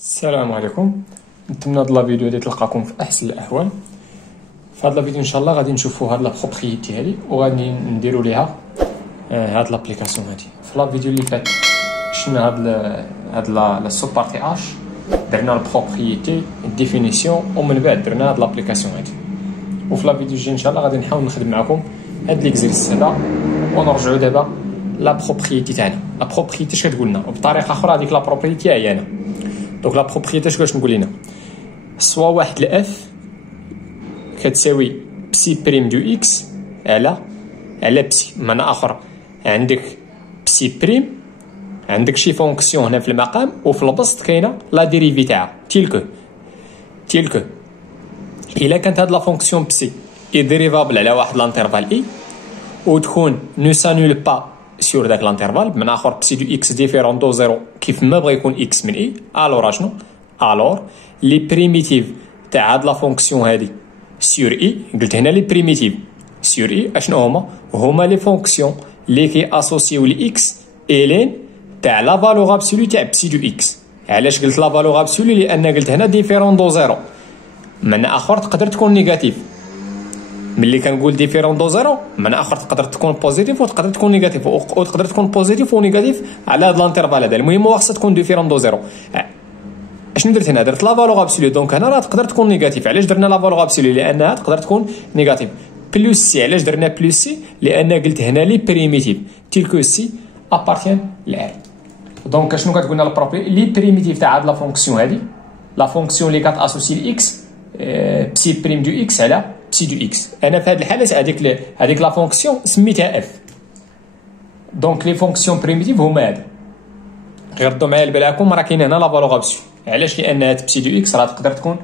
السلام عليكم. نتمنى هاد لا فيديو هادي تلقاكم في احسن الاحوال. في هاد لا فيديو ان شاء الله غادي نشوفوا هاد لا بروبريتي هادي وغادي نديروا ليها هاد لابليكاسيون هادي. في لا فيديو اللي فات شفنا هاد لا سوب بارتي اش، درنا البروبريتي ديفينيسيون ومن بعد درنا هاد لابليكاسيون هادي. وفي لا فيديو الجاي ان شاء الله غادي نحاول نخدم معكم هاد ليكزيرسيس هذا ونرجعوا دابا لا بروبريتي تاعنا. لا بروبريتي اش كتقول لنا؟ وبطريقه اخرى هذيك لا بروبريتي هي انا. دونك لا بروبريتي اش كتقول لنا؟ سوا واحد الاف كتساوي بسي بريم دو اكس على بسي. بمعنى اخر عندك بسي بريم، عندك شي فونكسيون هنا في المقام وفي البسط كاينه لا ديريفي تاعها تيلكو الا كانت هاد لا فونكسيون بسي اي ديريفابل على واحد لانترفال اي وتكون نو سانول با سور داك لانترفال. بمعنى اخر بسي دو اكس ديفيرون دو زيرو كيف ما بغى يكون اكس من اي، الور اشنو؟ الور لي بريميتيف تاع هاد لا فونكسيون هادي سور اي، قلت هنا لي بريميتيف سور اي اشنو هما لي فونكسيون لي كي اسوسيو لاكس الين تاع لا فالور ابسولو تاع بسي دو اكس. علاش قلت لا فالور ابسولو؟ لان قلت هنا ديفيرون دو زيرو، من اخر تقدر تكون نيجاتيف. ملي كنقول ديفيرون دو زيرو من اخر تقدر تكون بوزيتيف وتقدر تكون نيجاتيف، وتقدر تكون بوزيتيف ونيجاتيف على هاد الانترفال هذا. المهم هو خاصها تكون ديفيرون دو زيرو. اشنو درت هنا؟ درت لا فالور ابسولو، دونك هنا راه تقدر تكون نيجاتيف. علاش درنا لا فالور ابسولو؟ لانها تقدر تكون نيجاتيف. بلوس سي، علاش درنا بلوس سي؟ لان قلت هنا لي بريميتيف تيلكو سي ابارتيان لار. دونك شنو كتقول لنا البروبريتي؟ لي بريميتيف تاع هاد لا فونكسيون هادي، لا فونكسيون اللي كتاسوسي لاكس بسي بريم دو اكس على بسي دو اكس. انا في هاد الحاله هذيك لا فونكسيون سميتها اف. دونك لي فونكسيون بريميتيف هما هاد. غردوا معايا لبالكم راه كاين هنا لا فالور ابسولو. علاش؟ لان هاد بسي دو اكس راه تقدر تكون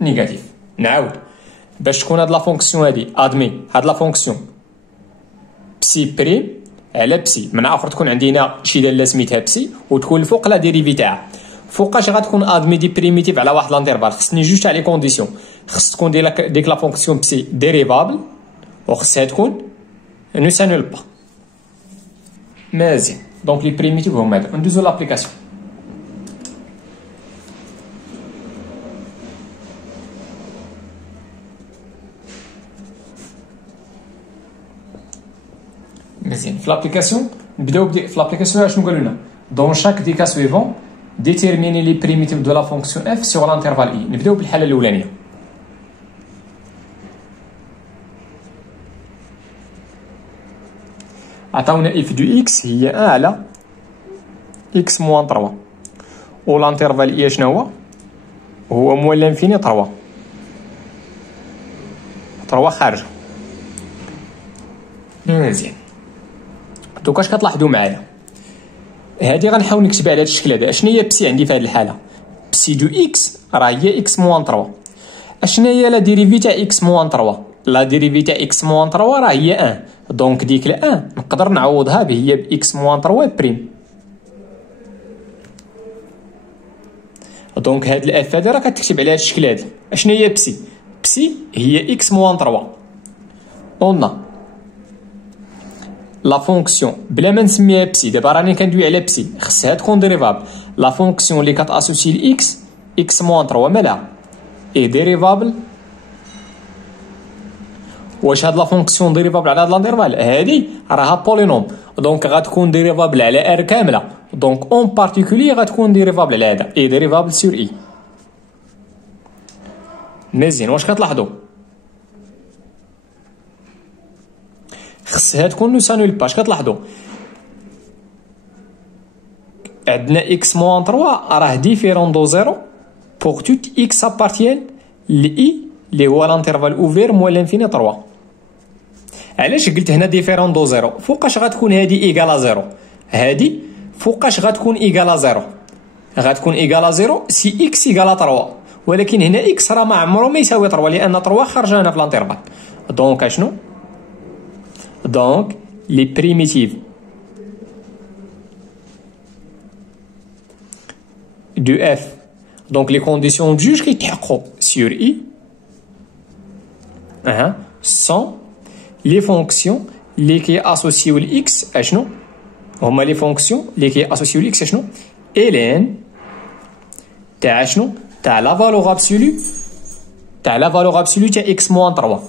نيجاتيف. نعاود باش تكون هاد لا فونكسيون هادي ادمي هاد لا فونكسيون بسي بريم على بسي، من اخر تكون عندي هنا شي داله سميتها بسي وتكون الفوق لا ديريفي تاعها. فوقاش غتكون ادمي دي بريميتيف على واحد لانترفال؟ خصني جوج تاع لي كونديسيون. خص تكون ديك لا فونكسيون بسي ديريفابل وخصها تكون نو سانول با. مزيان. دونك لي بريميتيف هما هادو. ندوزو لابليكاسيون. مزيان. في لابليكاسيون نبداو في لابليكاسيون اشنو قالوا لنا؟ دون شاك دي كا سويفون ديتيرميني لي بريميتيف دو لا فونكسيون اف سور لانترفال اي. نبداو بالحاله الاولانيه. عطاونا اف دو اكس هي 1 على اكس موان 3 و لانترفال اي شنو هو موان لانفيني 3 خارجه. مزيان. دوك اش كتلاحظوا معايا؟ هادي غنحاول نكتبها على هاد الشكل هذا. اشنو هي بسي عندي في هاد الحاله؟ بسي دو اكس راه هي اكس موان 3. اشنو هي لا ديريفي تاع اكس موان 3؟ لا ديريفي تاع اكس موان 3 راه هي 1. دونك ديك ال 1 نقدر نعوضها بهي باكس موان 3 بريم. دونك هاد الاف هذا راه كتكتب على هاد الشكل هذا. اشنو هي بسي؟ بسي هي اكس موان 3. قلنا لا فونكسيون بلا ما نسميها بسي، دابا راني كندوي على بسي، خصها تكون ديريفابل. لا فونكسيون اللي كتاسوسي لاكس اكس موان 3 مالها اي ديريفابل. واش هاد لا فونكسيون ديريفابل على هاد لانترفال؟ هادي راها بولينوم، دونك غتكون ديريفابل على ار كامله. دونك اون بارتيكولي غتكون ديريفابل على هذا اي ديريفابل سور اي. مزيان. واش كتلاحظوا؟ خصها تكون نو سانول با. اش كتلاحظوا؟ عندنا اكس موان 3 راه ديفيرون دو زيرو بوغ توت اكس ابارتيان لاي اللي هو لانترفال اوفير موان لانفيني 3. علاش قلت هنا ديفيرون دو زيرو؟ فوقاش غتكون هادي ايكالا زيرو؟ هادي فوقاش غتكون ايكالا زيرو؟ غتكون ايكالا زيرو سي اكس ايكالا 3، ولكن هنا اكس راه ما عمره ما يساوي 3 لان 3 خارجه هنا في لانترفال. دونك اشنو؟ دونك لي بريميتيف دو اف، دونك لي كونديسيون جوج كيتحققوا سور اي سون لي فونكسيون لي كي اسوسيو لاكس. اشنو هما لي فونكسيون لي كي اسوسيو لاكس؟ اشنو؟ الين تاع شنو؟ تاع لا فالور ابسولو، تاع لا فالور ابسولو تاع اكس موان 3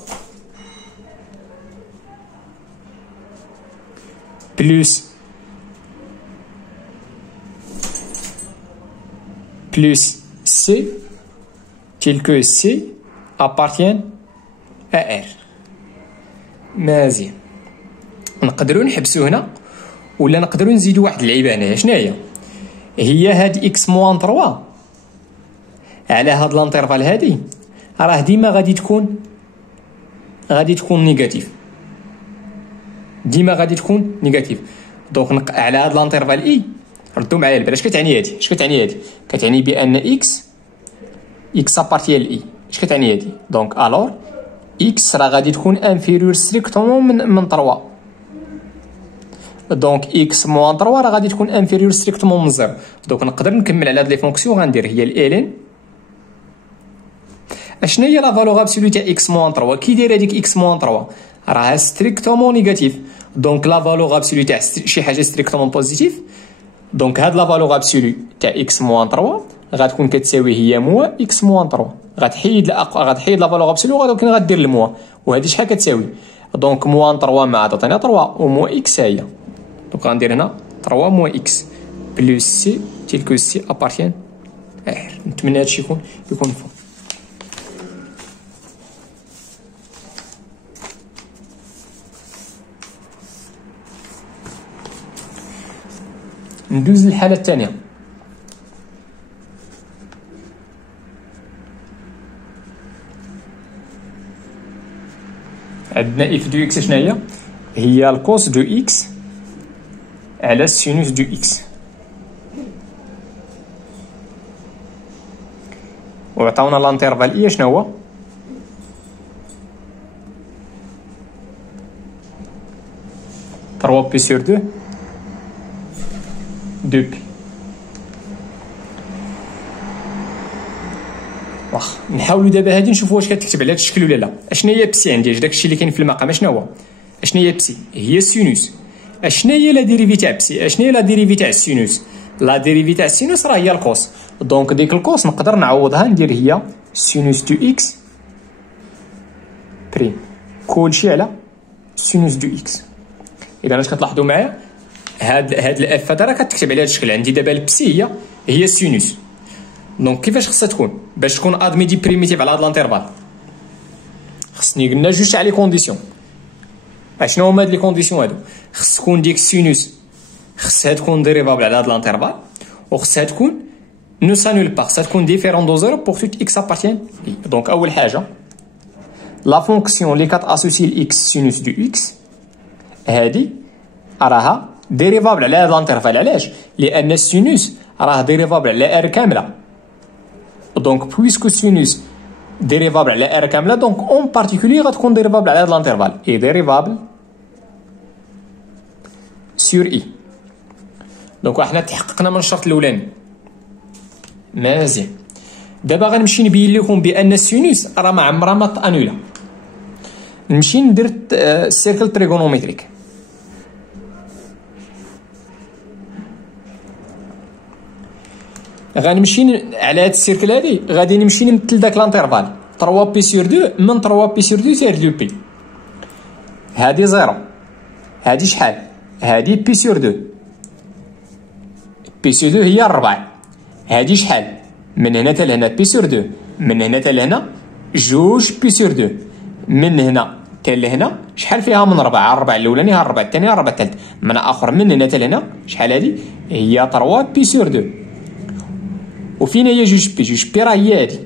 plus C tel que C appartient à R. مزيان. نقدروا نحبسوا هنا ولا نقدروا نزيدوا واحد اللعيبه هنايا. شنو هي هاد اكس موان 3 على هاد لانترفال هادي راه ديما غادي تكون نيجاتيف، ديما غادي تكون نيجاتيف. دونك على هاد لانترفال اي ردوا معايا البال. اش كتعني هادي؟ اش كتعني هادي؟ كتعني بان اكس ابارتيال اي. اش كتعني هادي؟ دونك الور اكس راه غادي تكون انفيريور ستريكتومون من 3. دونك اكس موان 3 راه غادي تكون انفيريور ستريكتومون من 0. دونك نقدر نكمل على هاد لي فونكسيون. غندير هي الالين. اشنا هي لا فالور ابسولو تاع اكس موان 3؟ كي دايره هذيك اكس موان 3 راها ستريكتومون نيجاتيف. دونك لا فالور ابسولو تاع شي حاجه ستريكتومون بوزيتيف. دونك هاد لا فالور ابسولو تاع اكس موان 3 غتكون كتساوي هي موا اكس موان 3. غتحيد لا فالور ابسولو ولكن غدير الموا. وهادي شحال كتساوي؟ دونك موان 3 مع تعطينا 3 وموا اكس هي. دونك غندير هنا 3 موا اكس بلس سي تيل كو سي ابارتيان ار. نتمنى هادشي يكون مفهوم. ندوز للحالة الثانية. عندنا اف دو اكس. شناهي؟ هي الكوس دو اكس على السينوس دو اكس. وعطاونا لانترفال اي شنو هو؟ تروا بي سور 2 بي. واخا نحاولوا دابا هادي نشوفوا واش كتكتب على هاد الشكل ولا لا. اشنا هي بسي عندي؟ داكشي اللي كاين في المقام اشنا هو؟ اشنا هي بسي؟ هي السينوس. اشنا هي لا ديريفي تاع بسي؟ اشنا هي لا ديريفي تاع السينوس؟ لا ديريفي تاع السينوس راه هي الكوس. دونك ديك الكوس نقدر نعوضها ندير هي سينوس دو اكس بريم كلشي على سينوس دو اكس. اذا اش كتلاحظوا معايا؟ هاد الاف هذا راه كتكتب على هاد الشكل. عندي دابا البسي هي السينوس. دونك كيفاش خصها تكون باش تكون ادمي دي بريميتيف على هاد لانترفال؟ خصني قلنا جوج تاع لي كونديسيون. اشنو هما هاد لي كونديسيون هادو؟ خص تكون ديك السينوس خصها تكون ديريفابل على هاد لانترفال، وخصها تكون نو سانول با، خصها تكون ديفيرون دو زيرو بوغ توت اكس ابارتيان لي. دونك اول حاجه لا فونكسيون اللي كتاسوسي الاكس سينوس دو اكس هادي راها ديريفابل على هاد لانترفال. علاش؟ لان السينوس راه ديريفابل على ار كامله. دونك بويسكو السينوس ديريفابل على ار كامله، دونك اون بارتيكولي غتكون ديريفابل على هاد لانترفال. اي ديريفابل سور اي. دونك حنا تحققنا من الشرط الاولاني. مزيان. دابا غنمشي نبين لكم بان السينوس راه ما عمرها ما تانولا. نمشي ندير السيركل تريغونومتريك. غنمشي على هاد السيركل هادي غادي نمشي نمثل داك لانترفال 3 بي سور 2 من 3 بي سور 2 سير 2 بي. هادي زيرو، هادي شحال؟ هادي بي سور 2. بي سور 2 هي 4. هادي شحال؟ من هنا حتى لهنا بي سور 2. من هنا حتى لهنا جوج بي سور 2. من هنا حتى لهنا شحال فيها من 4؟ 4 الاولاني ها 4 الثاني ها 4 الثالث. من اخر من هنا حتى لهنا شحال هادي؟ هي 3 بي سور 2. وفين هي جوج بي؟ جوج بي راه هي هادي.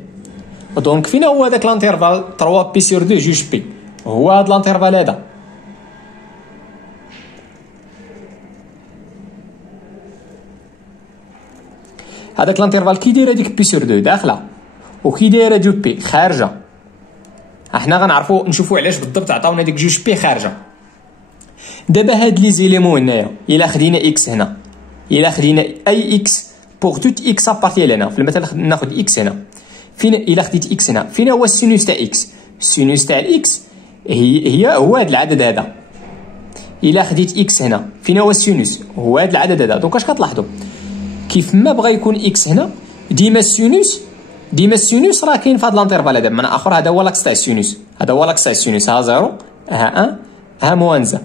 دونك فين هو هذاك لانترفال 3 بي سور 2 جوج بي؟ هو هاد لانترفال هذا. هذاك لانترفال كي دايره ديك بي سور 2 داخله وكي دايره 2 بي خارجه. احنا غنعرفوا نشوفوا علاش بالضبط عطاونا ديك جوج بي خارجه. دابا هاد لي زيليمون هنايا الا خدينا اكس هنا، الا خدينا اي اكس بوغ توت اكس ابارتي لهنا، في المثال ناخذ اكس هنا. فين الا خديت اكس هنا فين هو السينوس تاع اكس؟ السينوس تاع الاكس هو هذا العدد هذا. الا خديت اكس هنا فين هو السينوس؟ هو هذا العدد هذا. دونك اش كتلاحظوا؟ كيف ما بغى يكون اكس هنا ديما السينوس راه كاين في هذا الانترفال هذا بمعنى اخر. هذا هو لاكس تاع السينوس، ها زيرو، ها 1، ها موانزه.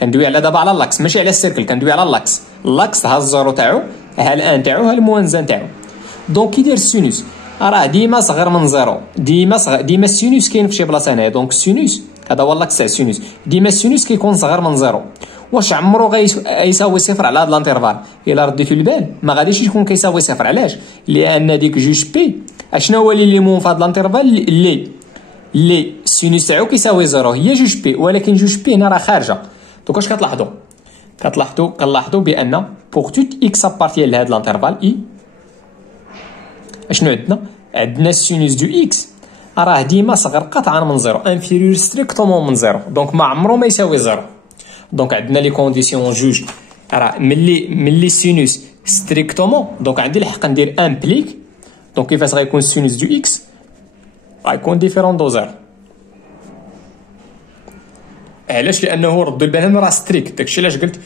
كندوي على دابا على اللاكس ماشي على السيركل، كندوي على اللاكس ها الزيرو تاعو، ها الان تاعو، ها الموانزه تاعو. دونك كي داير السينوس راه ديما صغر من زيرو، ديما السينوس كاين في شي بلاصه هنايا. دونك السينوس هذا هو اللاكس تاع السينوس، ديما السينوس كيكون صغر من زيرو. واش عمرو غيساوي صفر على هذا الانترفال؟ الا رديتو البال ما غاديش يكون كيساوي صفر. علاش؟ لان ديك جوج بي اشنا هو اللي ليمون في هذا الانترفال اللي السينوس تاعو كيساوي زيرو هي جوج بي، ولكن جوج بي هنا راه خارجه. دونك واش كنلاحظوا بان بوغ توت اكس ابارتيان لهذا الانترفال اي اشنو عندنا السينوس دو اكس راه ديما صغر قطعا من زيرو، انفيريور ستريكتومون من زيرو. دونك ما عمرو ما يساوي زيرو. دونك عندنا لي كونديسيون جوج راه ملي السينوس ستريكتومون. دونك عندي الحق ندير امبليك. دونك كيفاش غيكون السينوس دو اكس؟ غيكون ديفيرون دو زيرو. علاش؟ لانه ردوا البال هنا راه ستريكت، داكشي علاش قلت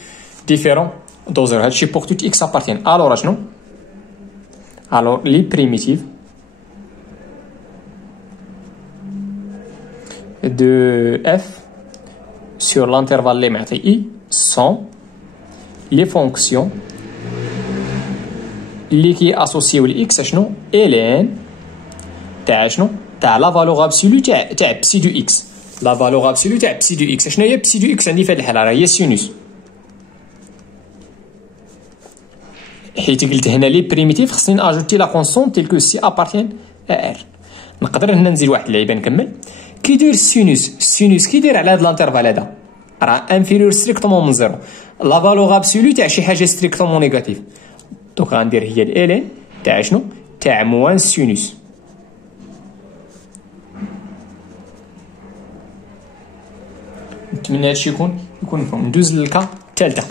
ديفيرون دو زيرو. هادشي بوغ توت اكس ابارتين. الوغ شنو؟ الوغ لي بريميتيف de f sur l'intervalle اللي معطي i sont les fonctions اللي كي اسوسيو ل x شنو ln تاع شنو تاع لا فالور ابسولو تاع بسي دو x. لا فالور ابسولو تاع بسي دو x شنو هي؟ بسي دو x عندي في هذه الحاله راه هي السينوس، حيت قلت هنا لي بريميتيف خصني اجوتي لا كونستونت تيل كو سي ابارتين ا ار. نقدر هنا نزيد واحد اللعيبه نكمل. كي داير السينوس كي داير على هذا الانترفال هذا راه انفيريور ستريكتومون من زيرو، لا فالور ابسولو تاع شي حاجه ستريكتومون نيجاتيف. دونك غندير هي الالين تاع شنو تاع موان سينوس. نتمنى هادشي يكون مفهوم. ندوز للكا الثالثه.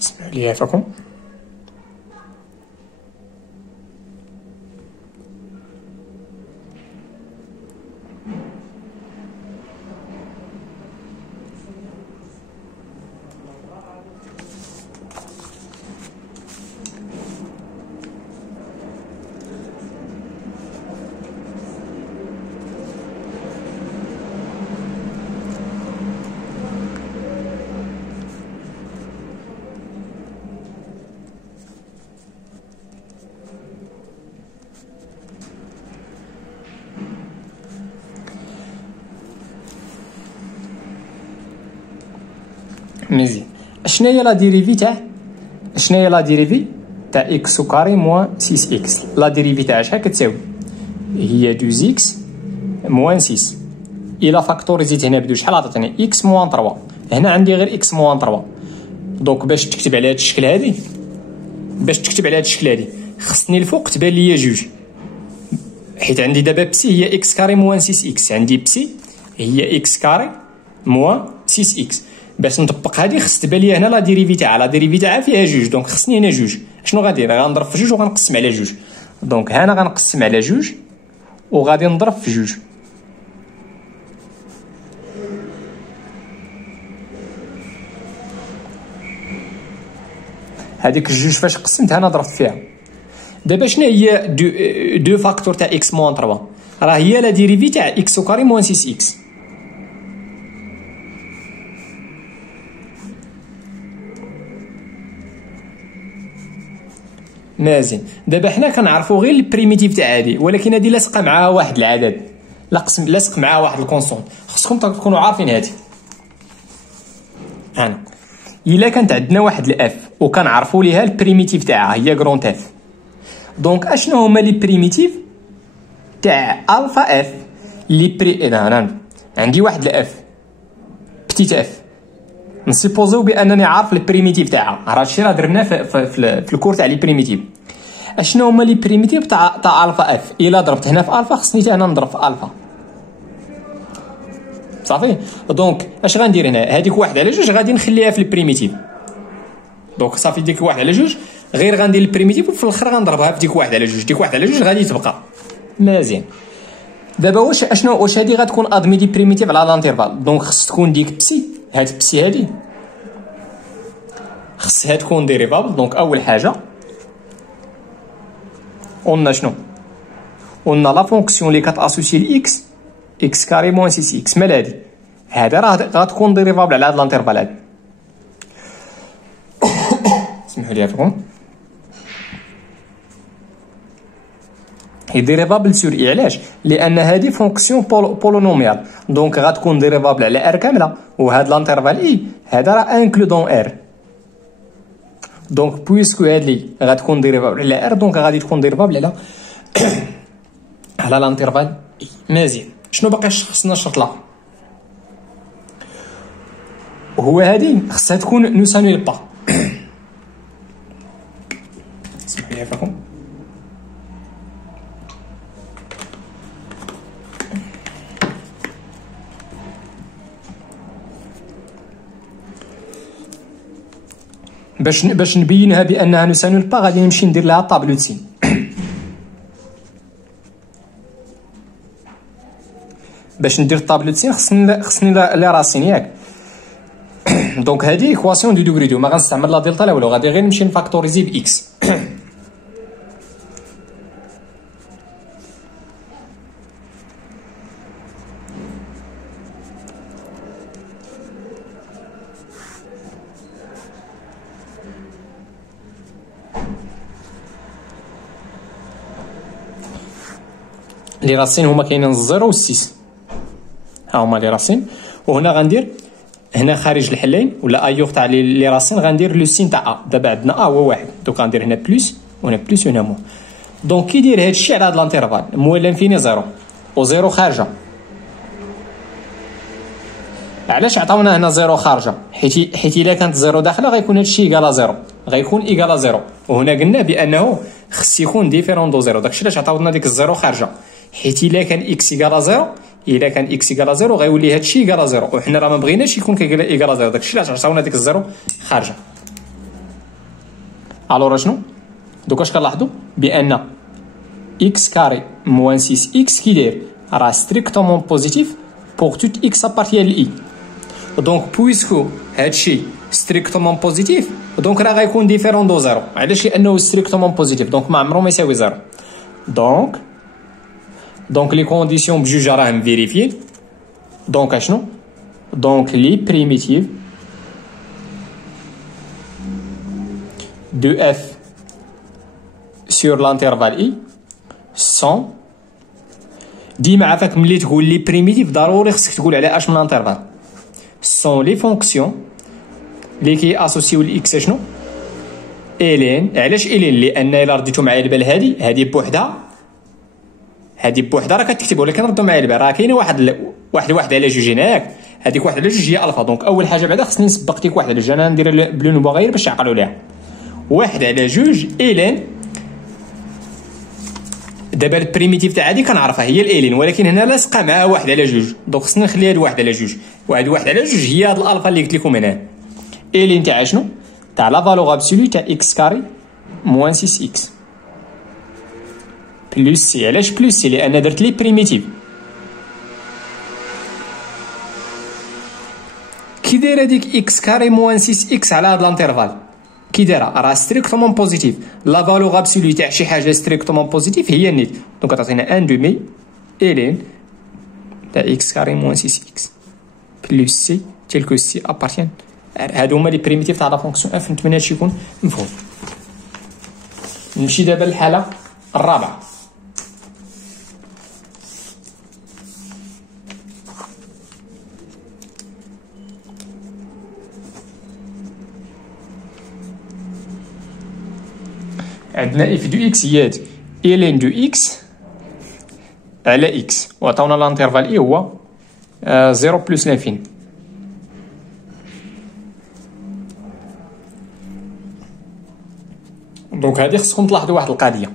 اسمعوا لي عافاكم. مزيان. شنو هي لا ديريفي تاع اكس كاري موان 6 اكس؟ لا ديريفي تاعها شحال كتساوي؟ هي 2 اكس موان 6. الى فاكتوريزيت هنا بدو شحال عطاتني؟ اكس موان 3. هنا عندي غير اكس موان 3. دونك باش تكتب على هذا الشكل هذه خصني الفوق تبان ليا جوج، حيت عندي دابا بسي هي اكس كاري موان 6 اكس. عندي بسي هي اكس كاري موان 6 اكس. باش نطبق هذه خص تبان لي هنا لا ديريفي تاعها فيها جوج. دونك خصني هنا جوج. شنو غندير؟ غنضرب في جوج وغنقسم على جوج. دونك هنا غنقسم على جوج وغادي نضرب في جوج. هذيك الجوج فاش قسمت هنا ضربت فيها. دابا شنو هي دو فاكتور تاع اكس موان 3؟ راه هي لا ديريفي تاع اكس كاري موان 6 اكس. مازين. دابا حنا كنعرفوا غير البريميتيف تاع هادي، ولكن هادي لاصقه معها واحد العدد، لاصق معها واحد الكونستونت. خصكم تكونوا عارفين هادي. انا الا كانت عندنا واحد الاف وكنعرفوا ليها البريميتيف تاعها هي كرونت اف. دونك اشنو هما لي بريميتيف تاع الفا اف؟ انا عندي واحد الاف بتيت اف، نسيبوزيو بانني عارف البريميتيف تاعها. راه هادشي راه درناه في الكور تاع لي بريميتيف. اشنو هما لي بريميتيف تاع الفا اف؟ الا ضربت هنا في الفا خصني حتى هنا نضرب في الفا. صافي. دونك اش غندير هنا؟ هذيك واحد على جوج غادي نخليها في البريميتيف. دونك صافي ديك واحد على جوج غير غندير البريميتيف وفي الاخر غنضربها في ديك واحد على جوج. ديك واحد على جوج غادي تبقى مزيان. دابا واش هادي غتكون ادميدي بريميتيف على لانترفال. دونك خص تكون ديك بسي، هاد بسي هادي خصها تكون ديريفابل. دونك اول حاجه قلنا شنو؟ قلنا لا فونكسيون اللي كتاسوسي لاكس اكس كاري موان 6 اكس مال هادي، هذا راه غتكون ديريفابل على هاد لانترفال هادي. سمحوا لي عفوا. هي ديريفابل سور اي، علاش؟ لان هذه فونكسيون بولينوميال، دونك غتكون ديريفابل على ار كامله، وهاد لانترفال اي هذا راه انكلو دون ار. دونك بويسكو هادي غتكون ديريفابل على ار، دونك غادي تكون ديريفابل على على لانترفال اي. مزيان. شنو باقي خصنا الشرط الاخر؟ هو هادي خصها تكون نو سانويل با. اسمحوا لي عفاكم. باش نبينها بانها نو سانويل با غادي نمشي ندير لها طابلو سين. باش ندير طابلو سين خصني لا راسين ياك. دونك هذه ايكواسيون دو دوغري دو، ما غنستعمل لا دلتا لا والو، غادي غير نمشي نفاكتوريزي باكس. لي راسين هما كاينين 0 و 6، ها هما لي راسين. وهنا غندير هنا خارج الحلين ولا ايوغ تاع لي راسين غندير لو سين تاع ا. دابا عندنا ا هو واحد، دونك غندير هنا بلس وهنا بلس وهنا مو. دونك كي يدير هادشي على هاد لانترفال موال لانفيني 0 و 0 خارجه. علاش عطاونا هنا 0 خارجه؟ حيت الا كانت 0 داخله غيكون هادشي ايكالا 0، غيكون ايكالا 0. وهنا قلنا بانه خص يكون ديفيرون دو 0، داكشي علاش عطاونا ديك 0 خارجه. حيت الا كان اكس ايكالا 0، الا كان اكس ايكالا 0 غيولي هادشي ايكالا 0، وحنا راه ما بغيناش يكون ايكالا 0، داكشي علاش عطاونا ديك 0 خارجه. الوغ شنو؟ دوك واش كنلاحظوا؟ بان اكس كاري موان 6 اكس كي داير راه ستريكتومون بوزيتيف بوغ توت اكس ابارتيان لاي. دونك بويسكو هادشي ستريكتومون بوزيتيف، دونك راه غيكون ديفيرون دو 0. علاش؟ لانه ستريكتومون بوزيتيف، دونك ما عمرو ما يساوي 0. دونك لي كونديسيون بجوج راهم فيريفيي. دونك اشنو؟ دونك لي بريميتيف دو اف سور لانترفال اي سون. ديما عافاك ملي تقول لي بريميتيف ضروري خصك تقول على اش من لانترفال. سون لي فونكسيون لي كي اسوسيو الاكس شنو؟ الين. علاش الين؟ لان الا رديتو معايا البال هادي بوحدها، هادي بوحدها راه كتكتب، ولكن ردوا معايا البال راه كاينه واحد على جوج هنا ياك. هذيك واحد على جوج هي الفا. دونك اول حاجه بعدا خصني نسبق ديك واحد على جوج، انا ندير بلو نبغى غير باش يعقلوا ليها. واحد على جوج الين. دابا البريميتيف تاع هادي كنعرفها هي الالين، ولكن هنا لاصقه مع واحد على جوج، دونك خصنا نخلي هاد واحد على جوج. واحد على جوج هي هاد الالفا اللي قلت لكم هنا. الين تاع شنو؟ تاع لا فالور ابسولو تاع اكس كاري موان 6 اكس بلس سي. علاش بلس سي؟ لان درت لي بريميتيف. كي دايره ديك اكس كاري موان 6 اكس على هاد لانترفال؟ كي دايره راه ستريكتومون بوزيتيف. لا فالور ابسولو تاع شي حاجه ستريكتومون بوزيتيف هي النيت، دونك تعطينا 1 دومي الين تاع اكس كاري موان 6 اكس بلس سي تيل كو سي ابارتيان. هادو هما لي بريميتيف تاع لا فونكسيون اف. نتمنى هادشي يكون مفهوم. نمشي دابا للحاله الرابعه. عندنا اف دو اكس هي هادي الين دو اكس على اكس، وعطاونا لانترفال اي هو 0 بلس لانفيني. دونك هادي خصكم تلاحظوا واحد القضيه،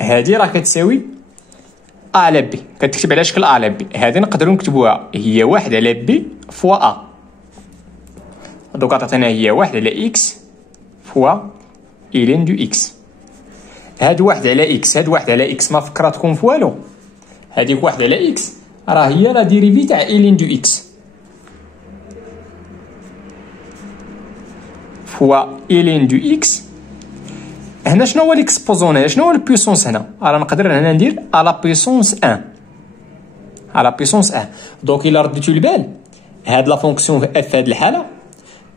هادي راه كتساوي ا على بي، كتكتب على شكل ا على بي. هادي نقدروا نكتبوها هي 1 على بي فوا ا. دونك عطاتنا هي 1 على اكس فوا الين دو اكس. هاد 1 على اكس، هاد 1 على اكس ما فكراتكم في والو، هذيك واحد على اكس راه هي لا ديريفي تاع إلين دو اكس فوا إلين دو اكس. هنا شنو هو ليكسبوزون؟ هنا شنو هو البويسونس؟ هنا راه نقدر هنا ندير على بويسونس 1 على بويسونس 1. دونك الا رديتو البال هاد لا فونكسيون اف هاد الحاله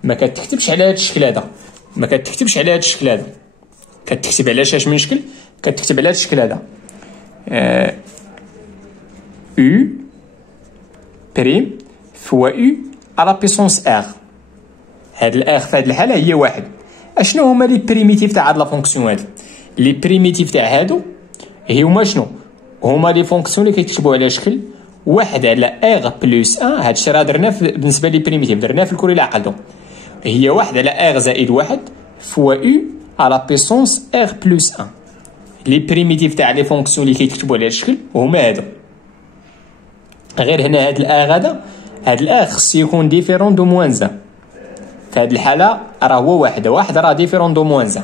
ما كتكتبش على هاد الشكل هذا، ما كتكتبش على هاد الشكل هذا، كتكتب على شاش من شكل، كتكتب على هاد الشكل هذا u بريم فوا u على بويسونس ار. هاد الار في هاد الحاله هي واحد. اشنو هما لي بريميتيف تاع هاد لا فونكسيون هادي؟ لي بريميتيف تاع هادو هما شنو؟ هما لي فونكسيون اللي كيكتبوا على شكل واحد على ار بلس 1. هادشي راه درناه بالنسبه لي بريميتيف درناه في الكوري العقل. دونك هي واحد على ار زائد واحد فوا u على بويسونس ار بلس 1. لي بريميتيف تاع لي فونكسيون اللي كيكتبوا على الشكل هما هادو. غير هنا هاد الار هاد الار خصو يكون ديفيرون دو موان 1. في هاد الحاله راه هو واحد راه ديفيرون دو موان 1.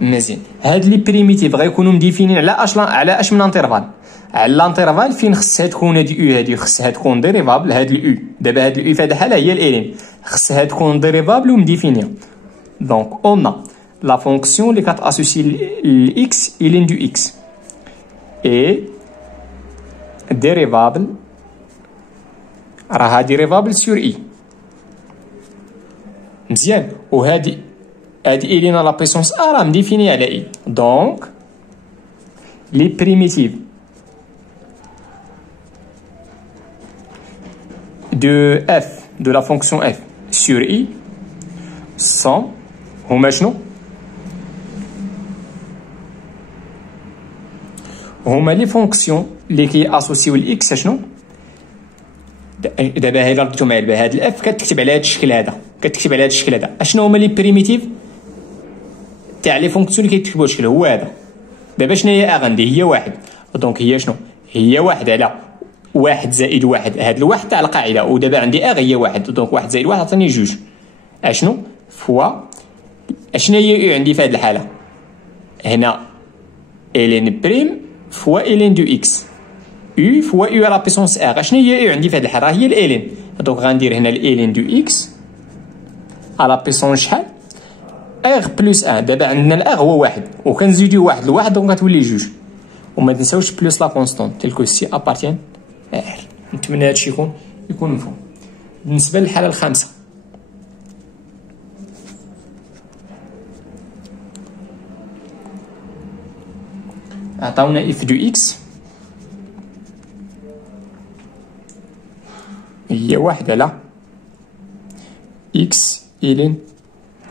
مزيان. هاد لي بريميتيف غيكونوا مديفينين على اش من انترفال. على الانترفال فين خصها تكون هاد او هادي خصها تكون ديريفابل. هاد الاو دابا هاد الاو في هاد الحاله هي الالين خصها تكون ديريفابل ومديفينيه. دونك اون لا فونكسيون اللي كتاسوسي الاكس الين دو اكس اي ديريفابل راها ديريفابل سور اي. مزيان. وهادي الين لا بويسونس ا راه مديفيني على اي. دونك لي بريميتيف de f de la fonction f sur i sont هما شنو؟ هما لي فونكسيون اللي كي اسوسيو الاكس شنو؟ دابا هي رديتو معايا البال هاد الاف كتكتب على هاد الشكل هذا، كتكتب على هاد الشكل هذا. اشنو هما لي بريميتيف تاع لي فونكسيون اللي كيكتبوا الشكل هو هذا. دابا شنو هي ا غندي؟ هي واحد. دونك هي شنو؟ هي واحد على واحد زائد واحد. هاد الواحد تاع القاعده ودابا عندي ار هي واحد. دونك واحد زائد واحد عطاني جوج. اشنو؟ فوا اشنو هي عندي في هاد الحاله؟ هنا الين بريم فوا الين دو اكس u فوا u على بيسونس ار. اشنو هي عندي في هاد الحاله؟ هي الالين. دونك غندير هنا الالين دو اكس على بيسونس شحال؟ ار بلس 1. دابا عندنا الار هو واحد وكنزيدو واحد لواحد دونك غتولي جوج. وما تنساوش بلس لا كونستونت تلك سي ابارتيان ار. نتمنى هادشي يكون مفهوم. بالنسبه للحاله الخامسه عطاونا اف دو اكس هي واحد على اكس الين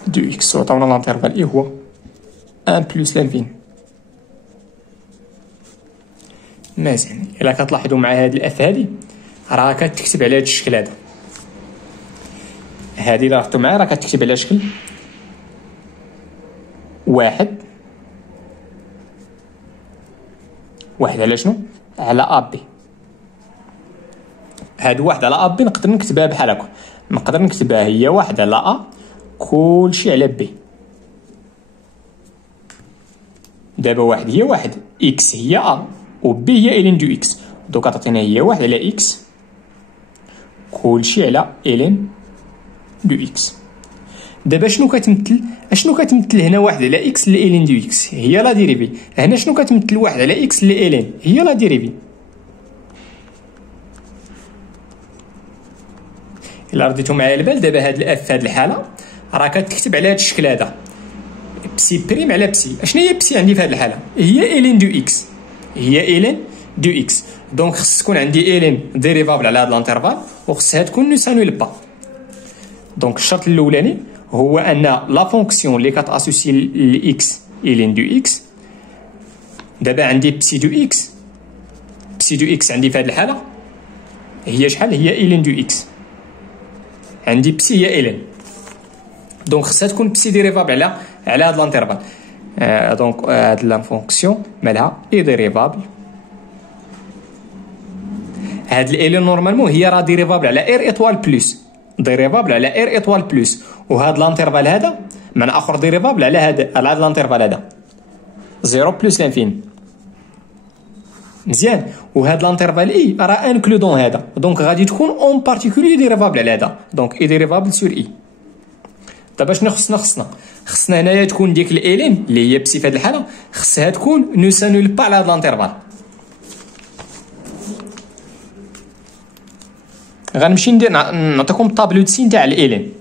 دو اكس وعطاونا لانترفال اي هو 1 بلس لانفين. مزيان. الا كتلاحظوا مع هاد الاف هادي راه كتكتب على هاد الشكل هذا. هادي اللي لاحظتوا معايا راه كتكتب على شكل واحد على شنو؟ على ا بي. هاد واحد على ا بي نقدر نكتبها بحال هكا. نقدر نكتبها هي واحد على ا كلشي على بي. دابا واحد هي واحد، اكس هي ا و بي هي الين دو اكس. دوكا تعطينا هي واحد على اكس كلشي على الين دو اكس. دابا شنو كتمثل هنا واحد على اكس لالين دو اكس؟ هي لا ديريفي. هنا شنو كتمثل واحد على اكس لالين؟ هي لا ديريفي. الا رديتو معايا البال دابا هاد الاف في هاد الحاله راه كتكتب على هاد الشكل هذا بسي بريم على بسي. اشنو هي بسي عندي في هاد الحاله؟ هي الين دو اكس. هي الين دو اكس. دونك خص تكون عندي الين ديريفابل على هاد الانترفال وخصها تكون نو سانويل با. دونك الشرط الاولاني هو ان لا فونكسيون اللي كتاسوسي لاكس الين دو اكس دابا عندي بسي دو اكس. بسي دو اكس عندي في هاد الحاله هي شحال؟ هي الين دو اكس. عندي بسي هي الين. دونك خصها تكون بسي ديريفابل على هاد الانترفال. دونك هاد لا فونكسيون مالها اي ديريفابل. هاد الالين نورمالمون هي راه ديريفابل على ار ايطوال بلس. ديريفابل على ار ايطوال بلس. وهاد الانترفال هذا معنى اخر ديريفابل على هذا الانترفال هذا 0 بلس لانفيني. مزيان. وهاد الانترفال اي راه انكلودون هذا، دونك غادي تكون اون بارتيكولي ديريفابل على هذا، دونك اي ديريفابل سور اي. دابا شنو خصنا هنايا تكون ديك الالين اللي هي بسي في هذه الحاله خصها تكون نو سانول با على هاد الانترفال. غنمشي ندير نعطيكم الطابلو دسين تاع الالين.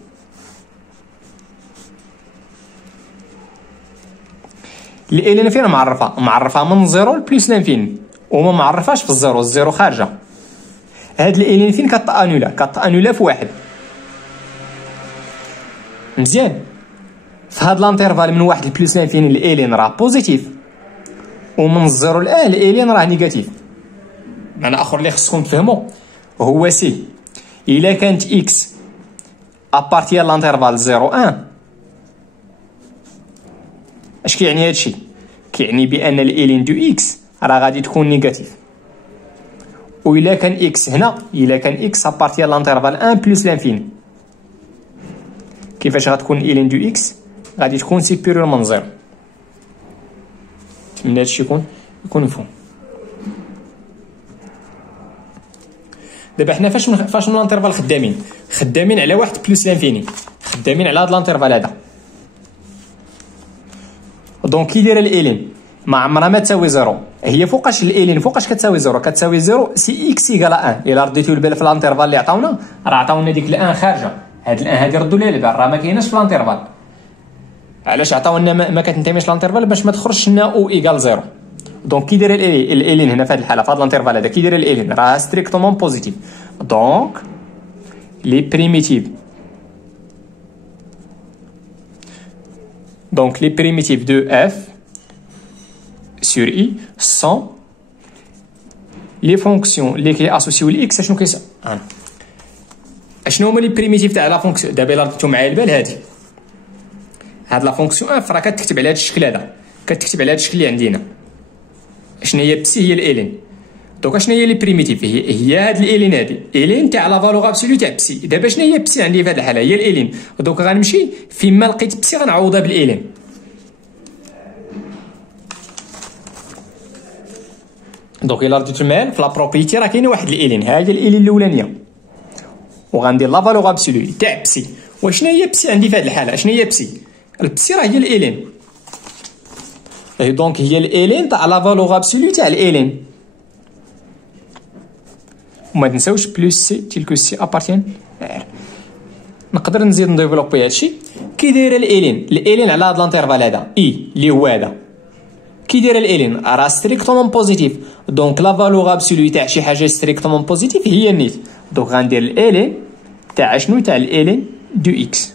الالين فين معرفه من 0 بلس لانفيني، وما معرفاش في الزيرو خارجه. هاد الالين فين كتانولا في واحد. مزيان. في هاد الانترفال من واحد لبلس لانفيني الالين راه بوزيتيف، ومن 0 ل1 الالين راه نيجاتيف. معنى اخر اللي خصكم تفهموا هو سي الا كانت اكس ابارتي لانترفال 0 1. اش كيعني هادشي؟ كيعني بان الالين دو اكس راه غادي تكون نيجاتيف. وإلا كان اكس هنا، إلا كان اكس ابارتي لانترفال 1 بلس لانفيني، كيفاش غتكون الين دو اكس؟ غادي تكون سيبيريور من 0. نتمنى هادشي يكون مفهوم. دابا حنا فاش من الانترفال خدامين على 1 بلس لانفيني، خدامين على هاد الانترفال هذا. دونك كي دايره الالين ما عمرها ما تساوي 0. هي فوقاش الالين فوقاش كتساوي 0؟ كتساوي 0 سي اكس ايكال 1. الا رديتو البال في الانترفال اللي عطاونا راه عطاونا ديك الان خارجه، هاد الان هادي ردوا ليها البال راه ما كايناش في الانترفال. علاش عطاونا ما كتنتميش الانترفال؟ باش ما تخرجش لنا او ايكال 0. دونك كي داير الالين هنا في هاد الحاله في هاد الانترفال هذا كي داير الالين راه ستريكتومون بوزيتيف. دونك لي بريميتيف دو اف sur I sont les fonctions اللي كياسوسيو لاكس. شنو كيسا شنو هما لي بريميتيف تاع لا فونكسيون؟ دابا الا رديتو معايا البال هاد لا فونكسيون اف راه كتكتب على هاد الشكل هذا، كتكتب على هاد الشكل اللي عندنا. شنو هي بسي؟ هي الالين. دونك شنو هي لي بريميتيف؟ هي هاد الالين هادي الين تاع لا فالور ابسولو تاع بسي. دابا شنو هي بسي عندي في هاد الحاله؟ هي الالين. دونك غنمشي فيما لقيت بسي غنعوضها بالالين. دونك الا رديتو معايا في لا بروبريتي راه كاينه واحد الالين، ها هي الالين الاولانيه، وغندير لا فالور ابسولو تاع بسي. وشنو هي بسي عندي في هذه الحاله؟ شنو هي بسي؟ البسي راه هي الالين. دونك هي الالين تاع لا فالور ابسولو تاع الالين. وما تنساوش بلس سي تيلكو سي ابارتين. نقدر نزيد نديفلوبي هادشي. كي دايره الالين على هاد الانترفال هذا اي اللي هو هذا، كي دايره الالين راه ستريكتومون بوزيتيف. دونك لا فالور ابسولو تاع شي حاجه ستريكتومون بوزيتيف هي النيت. دونك غندير الالين تاع شنو؟ تاع الالين دو اكس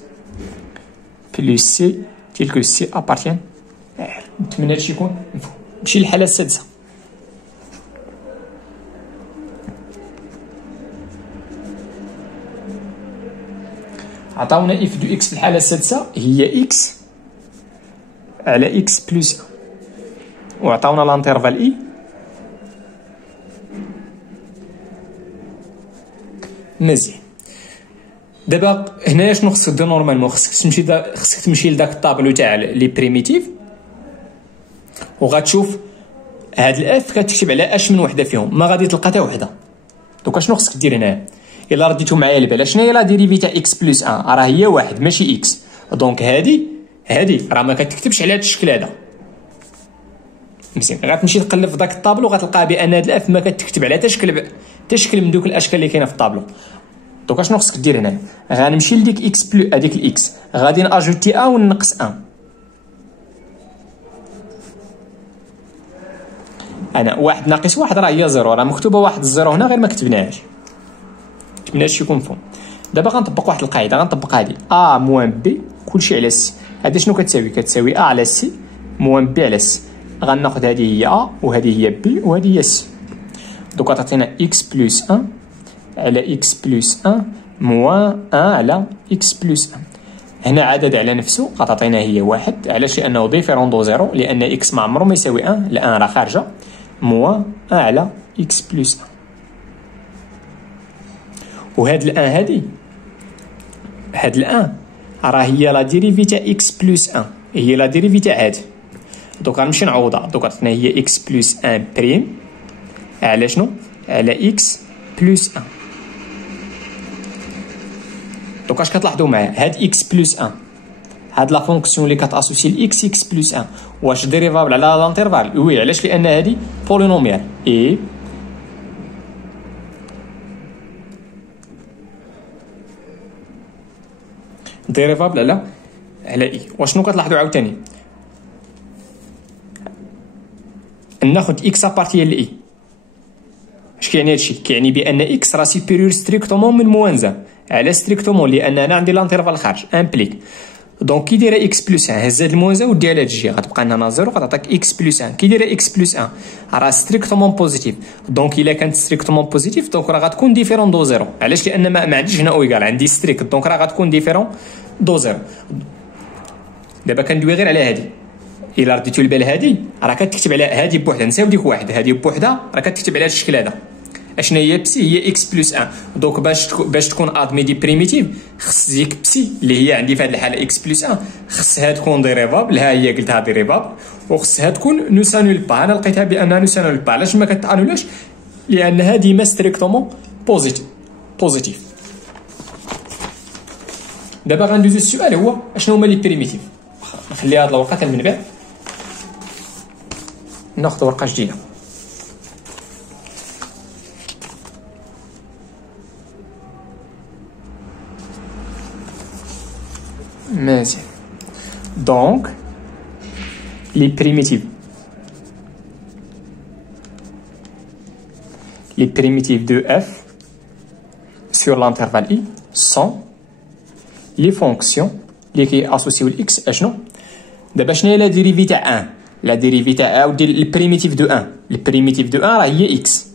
بلس سي تيلكو سي ابارتين. نتمنى هادشي يكون مفهوم. نمشي للحاله السادسه. عطاونا اف دو اكس في الحاله السادسه هي اكس على اكس بلس، وعطاونا لانترفال اي مزيان. دابا هنايا شنو خصك دير نورمالمون؟ خصك تمشي لداك الطابلو تاع لي بريميتيف وغتشوف هاد الاف كتكتب على اش من وحده فيهم، ما غادي تلقى حتى وحده. دوكا شنو خصك دير هنايا؟ الا رديتو معايا البال شنو هي لا ديريفي تاع اكس بلس 1؟ راه هي واحد ماشي اكس. دونك هادي راه ما كتكتبش على هاد الشكل هذا. مزيان. غتمشي تقلب في داك الطابلو غتلقى بان هاد الاف ما كتكتب على حتى شكل من دوك الاشكال اللي كاينه في الطابلو. دوكا شنو خصك دير هنا؟ غنمشي لديك اكس بلس هذيك الاكس غادي ناجوتي ا ونقص 1. انا واحد ناقص واحد راه هي زيرو، راه مكتوبه واحد الزيرو هنا غير ما كتبناهاش. نتمنى هادشي يكون مفهوم. دابا غنطبق واحد القاعده، غنطبق هادي ا موان بي كلشي على سي. هادي شنو كتساوي؟ كتساوي ا على سي موان بي على سي. غناخذ هذه هي ا وهذه هي بي وهذه هي سي. دوكا تعطينا اكس بلس 1 على اكس بلس 1 موان 1 على اكس بلس 1. هنا عدد على نفسه غتعطينا هي واحد. علاش؟ لانه ديفيرون دو زيرو، لان اكس ما عمره ما يساوي 1، الان راه خارجه موان 1 على اكس بلس 1. وهاد الان هاد الان راه هي لا ديريفي تاع اكس بلس 1 هي لا ديريفي تاع هادي. دوك غنمشي نعوضها. دوك عطاتنا هي اكس بلس 1 بريم على شنو؟ على اكس بلس 1. دوك اش كتلاحظوا معايا؟ هاد اكس بلس 1 هاد لا فونكسيون اللي كتاسوسي الاكس اكس بلس 1 واش ديريفابل على لانترفال؟ وي. علاش؟ لان هادي بولينوميال اي ديريفابل على اي. واشنو كتلاحظوا عاوتاني؟ ناخذ اكس ابارتيان لاي. اش كيعني هادشي؟ كيعني بان اكس راه سوبيريور ستريكتومون من موانزا على ستريكتومون، لان انا عندي لانترفال خارج امبليك. دونك كي دايره اكس بلس 1 هز هاد الموانزا وديها لهاد الجهه غتبقى لنا زيرو غتعطيك اكس بلس 1. كي دايره اكس بلس 1 راه ستريكتومون بوزيتيف. دونك الا كانت ستريكتومون بوزيتيف دونك راه غتكون ديفيرون دو زيرو. علاش؟ لان ما عنديش هنا اويغال، عندي ستريكت. دونك راه غتكون ديفيرون دو زيرو. دابا كندوي غير على هادي. الا رديتو البال هادي راه كتكتب على هادي بوحدها نساو ديك واحد، هادي بوحدها راه كتكتب على هاد الشكل هذا. اشنا هي بسي؟ هي اكس بلس 1. دونك باش تكون ادميدي بريميتيف خص ديك بسي اللي هي عندي في هذه الحاله اكس بلس 1 خصها تكون ديريفابل. ها هي قلتها ديريفابل وخصها تكون نو سانول با. انا لقيتها بانها نو سانول با. علاش ما كتانولاش؟ لانها ديما ستريكتومون بوزيتيف. دابا غندوزو السؤال هو اشنو هما لي بريميتيف. نخلي هاد الورقه حتى من بعد ناخذ ورقه جديده. مزيان. دونك لي بريميتيف de f sur l'intervalle i sont les fonctions اللي كياسوسيو الاكس اشنو. دابا شنو هي لا ديريفي تاع 1؟ لا ديريفي تاع او ديال البريميتيف دو 1. البريميتيف دو 1 راه هي اكس.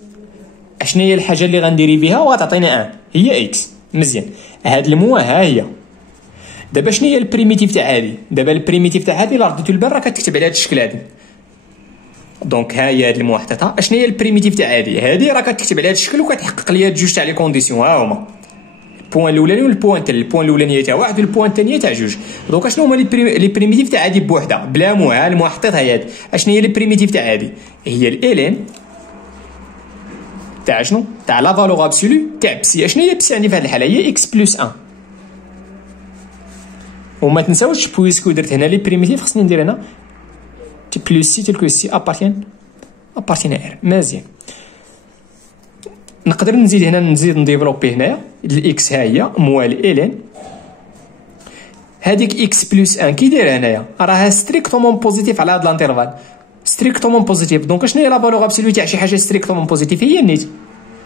اشنو هي الحاجه اللي غنديريفيها وغتعطينا 1؟ هي اكس. مزيان. هاد الموا ها هي. دابا شنو هي البريميتيف تاع هادي؟ دابا البريميتيف تاع هادي الا رديتو البال راه كتكتب على هاد الشكل هادي. دونك ها هي هاد الموا حطيتها. اشنو هي البريميتيف تاع هادي راه كتكتب على هاد الشكل وكتحقق لي هاد جوج تاع لي كونديسيون. ها هما البوان الاولاني والبوان الثاني. البوان الاولانيه تاع واحد والبوان الثانيه تاع جوج. دونك اشنو هما لي بريميتيف تاع هادي بوحدها بلا مو؟ ها الموا حطيتها هي هادي. اشنو هي لي بريميتيف تاع هادي؟ هي الالين تاع شنو؟ تاع لا فالور ابسولو تاع بسي. اشنو هي بسي عندي في هاد الحاله؟ هي اكس بلس 1. وما تنساوش بويسكو درت هنا لي بريميتيف خصني ندير هنا تي بلس سي تلك سي ابارتين ار. مزيان. نقدر نزيد هنا نزيد نديفلوبي هنايا الاكس. ها هي موال الين هذيك اكس بلس 1 كي دايره هنايا راها ستريكتومون بوزيتيف على هاد لانترفال ستريكتومون بوزيتيف. دونك شنو هي لا فالور ابسولو تاع شي حاجه ستريكتومون بوزيتيف؟ هي النيت.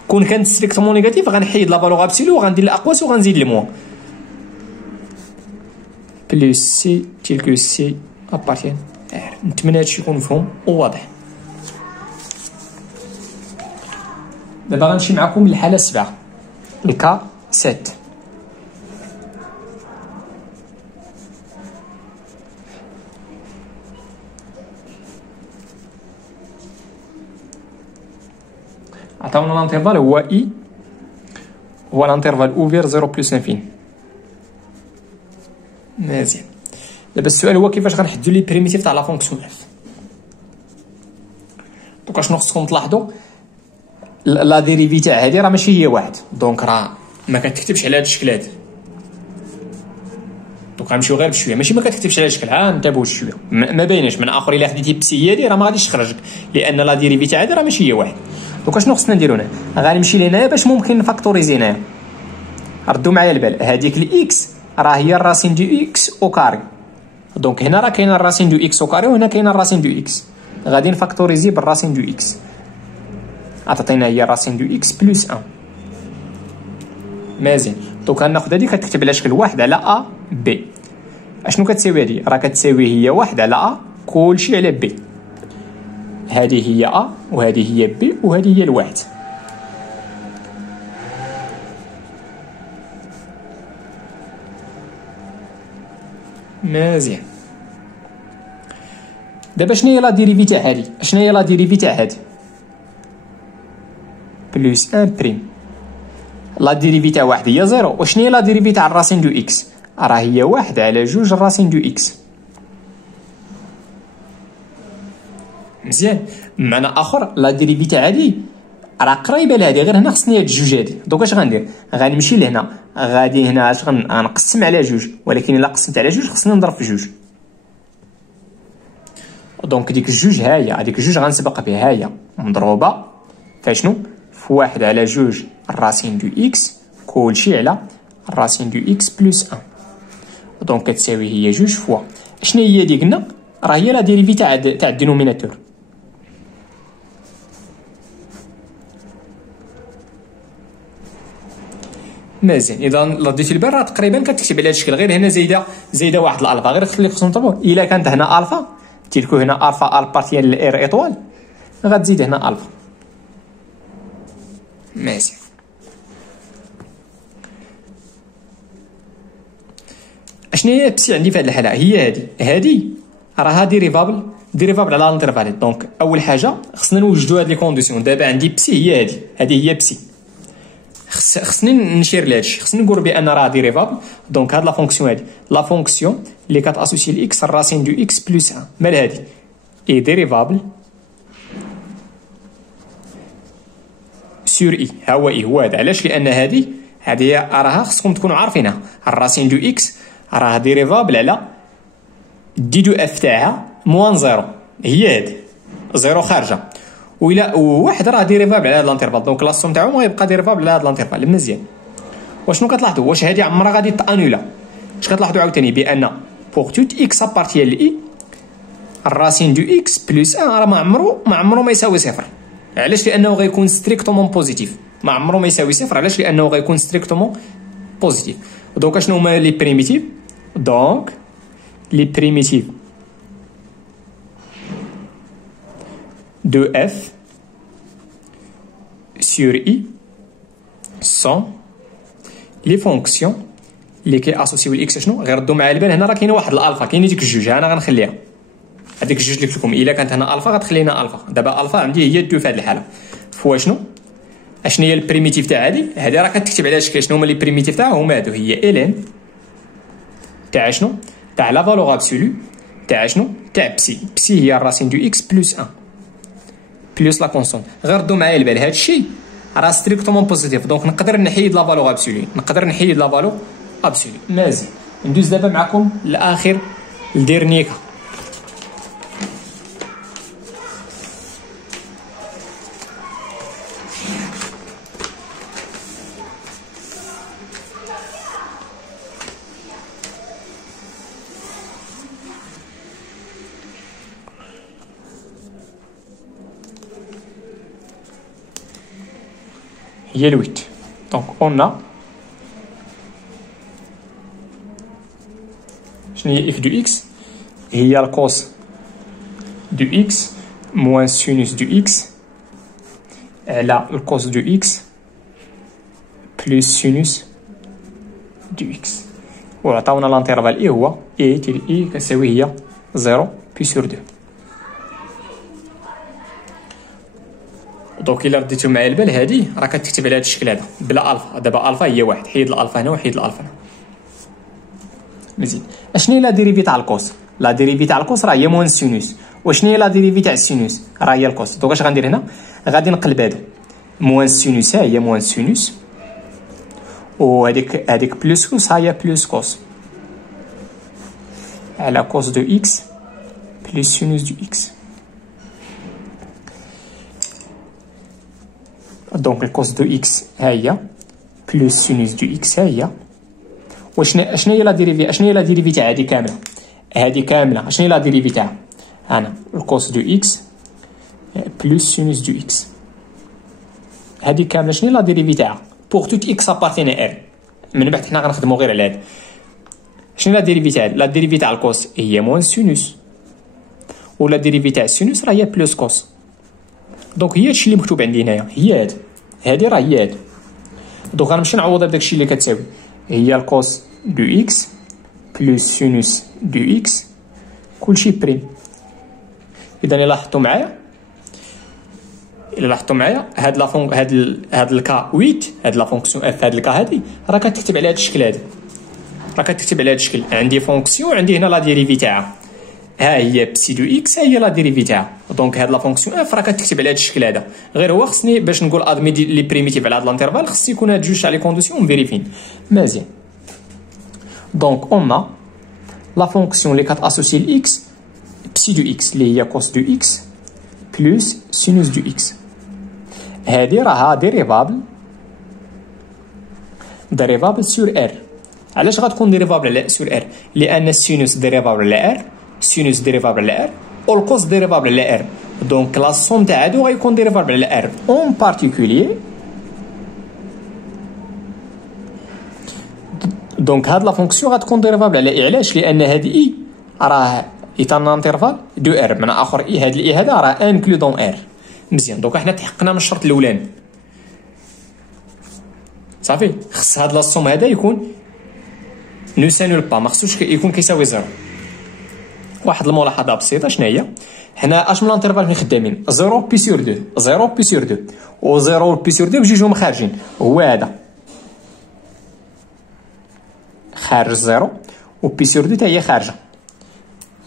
كون كانت ستريكتومون نيجاتيف غنحيد لا فالور ابسولو وغندير الاقواس وغنزيد الموا بلس سي تلك سي ابارتين ار. نتمنى هادشي يكون مفهوم وواضح. دابا غنمشي معكم للحاله 7 الكا 7. عطاونا الانترفال هو اي هو الانترفال اوفير 0 بلس انفيني. مزيان. دابا السؤال هو كيفاش غنحددو لي بريميتيف تاع لا فونكسيون اف. دونك اشنو خصكم تلاحظوا؟ لا ديريفي تاع هادي راه ماشي هي واحد. دونك راه ما كتكتبش على هاد الشكل هادي. دونك غنمشيو غير بشويه ماشي ما كتكتبش على الشكل. ها انتبهوا شويه ما بايناش من اخر. الا خديتي بسي هادي راه ما غاديش تخرجك لان لا ديريفي تاع هادي راه ماشي هي واحد. دونك اشنو خصنا نديرو هنا؟ غنمشي لهنايا باش ممكن نفاكتوريزي هنايا. ردوا معايا البال هاديك الاكس راه هي الراسين دو اكس او كاري. دونك هنا راه كاينه الراسين دو اكس او كاري وهنا كاينه الراسين دو اكس. غادي نفاكتوريزي بالراسين دو اكس. عطاتينا هي راسين دو اكس بلس 1. مزيان. دونك غناخذ هادي كتكتب على شكل واحد على ا بي. اشنو كتساوي هادي؟ راه كتساوي هي واحد على ا كلشي على بي. هادي هي ا وهادي هي بي وهادي هي الواحد. مزيان. دابا شنو هي لا ديريفي تاع هادي؟ شنو هي لا ديريفي تاع هادي؟ بلس 1 بريم. لا ديريفي تاع واحد هي 0. وشنو هي لا ديريفي تاع الراسين دو اكس؟ راه هي 1 على 2 الراسين دو إكس. مزيان. بمعنى آخر لا ديريفي تاع هادي راه قريبة لهادي، غير هنا خصني هاد الجوج هادي. دوك اش غندير؟ غنمشي لهنا، غادي هنا اش غنقسم على 2، ولكن إلا قسمت على 2 خصني نضرب في 2. دونك ديك الجوج ها هي، هذيك الجوج غنسبق بها، ها هي مضروبة فشنو؟ في 1 على 2 الراسين دو إكس، كلشي على الراسين دو إكس بلس 1. دونك كتساوي هي 2 فوا شنو هي اللي قلنا؟ راه هي لا ديريفي تاع الدينوميناتور. مزيان. اذا لا دي في البال راه تقريبا كتكتب على هذا الشكل، غير هنا زايده واحد الالفا، غير خلي خصهم نطبقوا. الا كانت هنا الفا تيلكو هنا الفا البارتيال لإير ايطوال، غتزيد هنا الفا. مزيان. اشنو هي بسي عندي في هذه الحاله؟ هي هذه راها ديريفابل على الانترفال. دونك اول حاجه خصنا نوجدوا هاد لي كونديسيون. دابا عندي بسي هي هذه هي بسي، خصني نشير لهذا الشيء، خصني نقول بان راه ديريفابل. دونك هاد لا فونكسيون هادي، لا فونكسيون اللي كتاسوسي لاكس الراسين دو اكس بلس 1 مال هادي اي ديريفابل سور اي. ها هو اي هو هذا. علاش؟ لان هذه راها خصكم تكونوا عارفينها، الراسين دو اكس راه ديريفابل على دي دو اف تاعها موان زيرو، هي هذه زيرو خارجه، وإلا واحد راه ديريفابل على هذا الانترفال. دونك لاصوم تاعو غيبقى ديريفابل على هذا الانترفال. مزيان. واشنو كتلاحظوا؟ واش هذه عمرها غادي تانولا؟ اش كتلاحظوا عاوتاني؟ بان بوغ توت اكس ابارتيال لاي الراسين دو اكس بلس 1 راه ما عمرو ما يساوي صفر. علاش؟ لانه غيكون ستريكتومون بوزيتيف. ما عمرو ما يساوي صفر. علاش؟ لانه غيكون ستريكتومون بوزيتيف. دونك اشنو هما لي بريميتيف؟ دونك لي بريميتيف دو اف sur I sont les fonctions اللي كيأسوسيو الاكس. شنو غيردوا معايا البال؟ هنا راه كاينه واحد الالفا، كاينه ديك الجوج، انا غنخليها هذيك الجوج اللي قلت لكم. الا كانت هنا الفا غتخلينا الفا. دابا الفا عندي هي دو في هذه الحاله فوا شنو هي البريميتيف تاع هذه راه كتكتب على شكل. شنو هما لي بريميتيف تاعها؟ هما هادو، هي الين تاع شنو؟ تاع لا فالور ابسولو تاع شنو؟ تاع بسي هي الراسين دو اكس بلس 1 بلس لا كونستونت. غيردوا معايا البال هذا الشيء راه ستريكتومون بوزيتيف. دونك نقدر نحيد لا فالور ابسولي، مزيان. ندوز دابا معكم لاخر الديرني كا. هي الويت. دونك اون شنو هي اف دو اكس؟ هي الكوس دو اكس موان سينوس دو اكس على الكوس دو اكس بلس سينوس دو اكس. وعطاونا لانترفال اي هو اي تيل اي كتساوي هي 0 بي سور 2. دونك الا رديتو معايا البال هادي راه كتكتب على هذا الشكل هذا بلا الفا. دابا الفا هي واحد، حيد الالفا هنا وحيد الالفا هنا. مزيان. اشنو هي لا ديريفي تاع الكوس؟ لا ديريفي تاع الكوس راه هي موان سينوس. وشنو هي لا ديريفي تاع السينوس؟ راه هي الكوس. دونك اش غندير هنا؟ غادي نقلب هادو موان سينوس، ها هي موان سينوس، وهذيك بلس كوس، ها هي بلس كوس على كوس دو اكس بلس سينوس دو اكس. دونك الكوس دو اكس ها هي بلس سينوس دو اكس ها هي. وشنو هي لا ديريفي؟ اشنو هي لا ديريفي تاع هذه كامله؟ هذه كامله اشنو هي لا ديريفي تاعها؟ انا الكوس دو اكس بلس سينوس دو اكس. هذه كامله شنو هي لا ديريفي تاعها؟ بوغ توت اكس ابارتين ار. من بعد حنا غنخدموا غير على هذا. شنو لا ديريفي تاع لا ديريفي تاع الكوس؟ هي موان سينوس، ولا ديريفي تاع السينوس راه هي بلس كوس. دونك هي هادشي اللي مكتوب عندي هنايا، هي هادي راه هي هادي. دونك غنمشي نعوض بداك الشيء اللي كتساوي هي الكوس دو اكس بلس سينوس دو اكس كلشي بريم. اذا الا لاحظتوا معايا هاد الكا 8، هاد لا فونكسيون اف، هاد الكا هادي راه كتكتب على هاد الشكل هذا. راه كتكتب على هذا الشكل. عندي فونكسيون عندي هنا لا ديريفي تاعها، ها هي بسي دو اكس، ها هي لا ديريفي تاعها. دونك هاد لا فونكسيون اف راه كتكتب على هذا الشكل هذا. غير هو خصني باش نقول ادمي لي بريميتيف على هاد الانترفال خصني يكون هاد جوج تاع لي كونديسيون فيريفين مزيان. دونك اون لا فونكسيون اللي كتاسوسي لاكس بسي دو اكس اللي هي كوس دو اكس بلس سينوس دو اكس. هادي راها ديريفابل سور ار. علاش غتكون ديريفابل سور ار؟ لان السينوس ديريفابل على ار، سينوس ديريفابل على ار، والكوس ديريفابل على ار. دونك لا سوم تاع هادو غيكون ديريفابل على ار اون بارتيكولير. دونك هاد لا فونكسيون غتكون ديريفابل على اي. علاش؟ لان هاد اي راه ايتان انترفال دو ار، بمعنى اخر اي هاد الاي هذا راه انكلو دون ار. مزيان. دونك حنا تحققنا من الشرط الاولاني صافي. خص هاد لا سوم هذا يكون نو سانول با، ما خصوش يكون كيساوي زيرو. واحد الملاحظه بسيطه شنو هي؟ حنا اش من الانترفال فين خدامين؟ 0 بي سور 2، 0 بي سور 2 و 0 بي سور 2 بجوجهم خارجين. هو هذا خارج 0 و بي سور 2 حتى هي خارجه.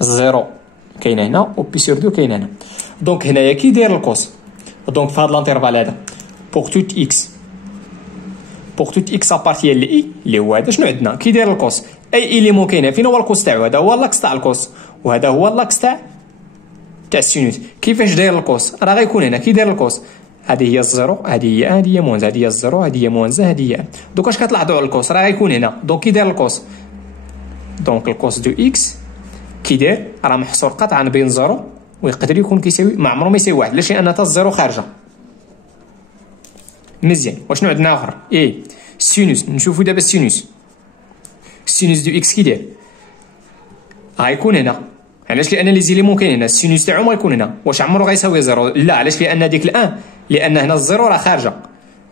0 كاينه هنا و بي سور 2 كاينه هنا. دونك هنايا كي داير الكوس؟ دونك في هذا الانترفال هذا بوغ توت اكس ابارتيال لاي اللي هو هذا، شنو عندنا؟ كي داير الكوس اي اليمون كاينه فين هو الكوس تاعو؟ هذا هو اللاكس تاع الكوس وهذا هو اللاكس تاع السينوس. كيفاش داير الكوس؟ راه غيكون هنا كي داير الكوس هذه هي الزيرو، هذه هي موانزا، هذه هي الزيرو، هذه هي موانزا، هذه هي. دوك اش كتلاحظوا على الكوس؟ راه غيكون هنا. دونك كي داير الكوس؟ دونك الكوس دو اكس كي داير راه محصور قطعا بين زيرو ويقدر يكون كيساوي، ما عمره ما يساوي واحد. علاش؟ لان حتى الزيرو خارجه. مزيان. واشنو عندنا اخر؟ سينوس. نشوفوا دابا السينوس دو اكس كي داير غيكون هنا. علاش؟ لان لي زيليمون كاين هنا، السينوس تاعو ما يكون هنا. واش عمره غيساوي زيرو؟ لا. علاش؟ لان ديك الان، لان هنا الزيرو راه خارجه،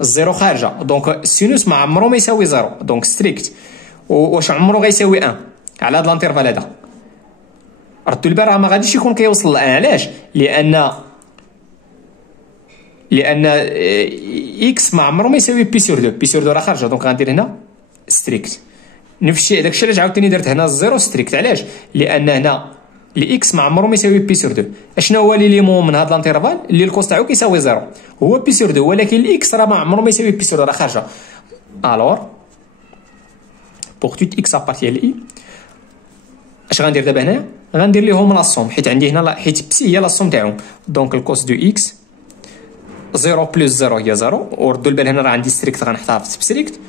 الزيرو خارجه. دونك السينوس ما عمره ما يساوي زيرو. دونك ستريكت. واش عمره غيساوي 1 على هذا الانترفال هذا؟ ردوا البال راه ما غاديش يكون كيوصل ل 1. علاش؟ لان اكس ما عمره ما يساوي بي سور 2. بي سور 2 راه خارجه. دونك غندير هنا ستريكت. نفس الشيء داكشي علاش عاوتاني درت هنا الزيرو ستريكت. علاش؟ لان هنا الاكس ما عمره ما يساوي بي سور 2. اشنو هو ليليمون من هذا الانترفال اللي الكوس تاعو كيساوي زيرو؟ هو بي سور 2. ولكن الاكس راه ما عمره ما يساوي بي سور 2 راه خارجه. الوغ بوغ توت اكس ابارتي ل اي اش غندير دابا هنا؟ غندير ليهم لا سوم، حيت عندي هنا حيت بسي هي لا سوم تاعهم. دونك الكوس دو اكس 0 بلس 0 هي 0، وردوا البال هنا راه عندي ستريكت غنحطها في ستريكت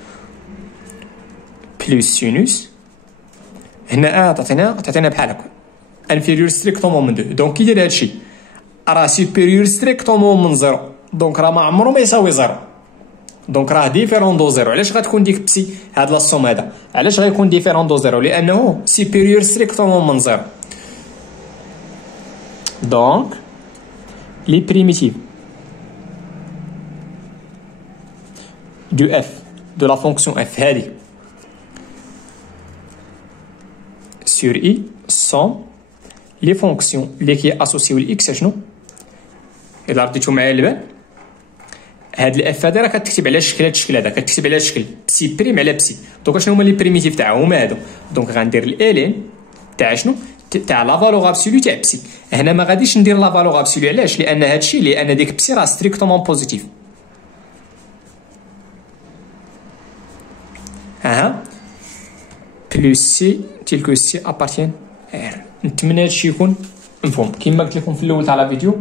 بلس سينوس. هنا تعطينا بحال هكا انفيريور ستريكتومون من 2. دونك كي داير هادشي راه سوبيريور ستريكتومون من 0. دونك راه ما عمره ما يساوي 0. دونك راه ديفيرون دو 0. علاش غتكون ديك بسي هاد لا سوم هذا؟ علاش غيكون ديفيرون دو 0؟ لانه سوبيريور ستريكتومون من 0. دونك لي بريميتيف دو اف دو لا فونكسيون اف هادي sur i sont les fonctions اللي كي اسوسيو الاكس. شنو الا رديتو معايا البال؟ هاد الاف هادي راه كتكتب على الشكل، هاد الشكل هذا كتكتب على الشكل بسي بريم على بسي. دونك شنو هما لي بريميتيف تاعهم؟ هما هادو. دونك غندير الالين تاع شنو؟ تاع لا فالور ابسولو تاع بسي. هنا ما غاديش ندير لا فالور ابسولو. علاش؟ لان هادشي لان ديك بسي راه ستريكتومون بوزيتيف. بلس سي تلك سي ابارتيان ار. نتمنى هادشي يكون مفهوم. كما قلت لكم في الاول تاع لا فيديو،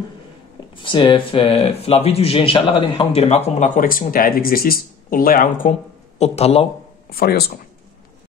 في لا فيديو الجاي ان شاء الله غادي نحاول ندير معكم لا كوريكسيون تاع هاد ليكزرسيس. والله يعاونكم وتهلاو في ريوسكم.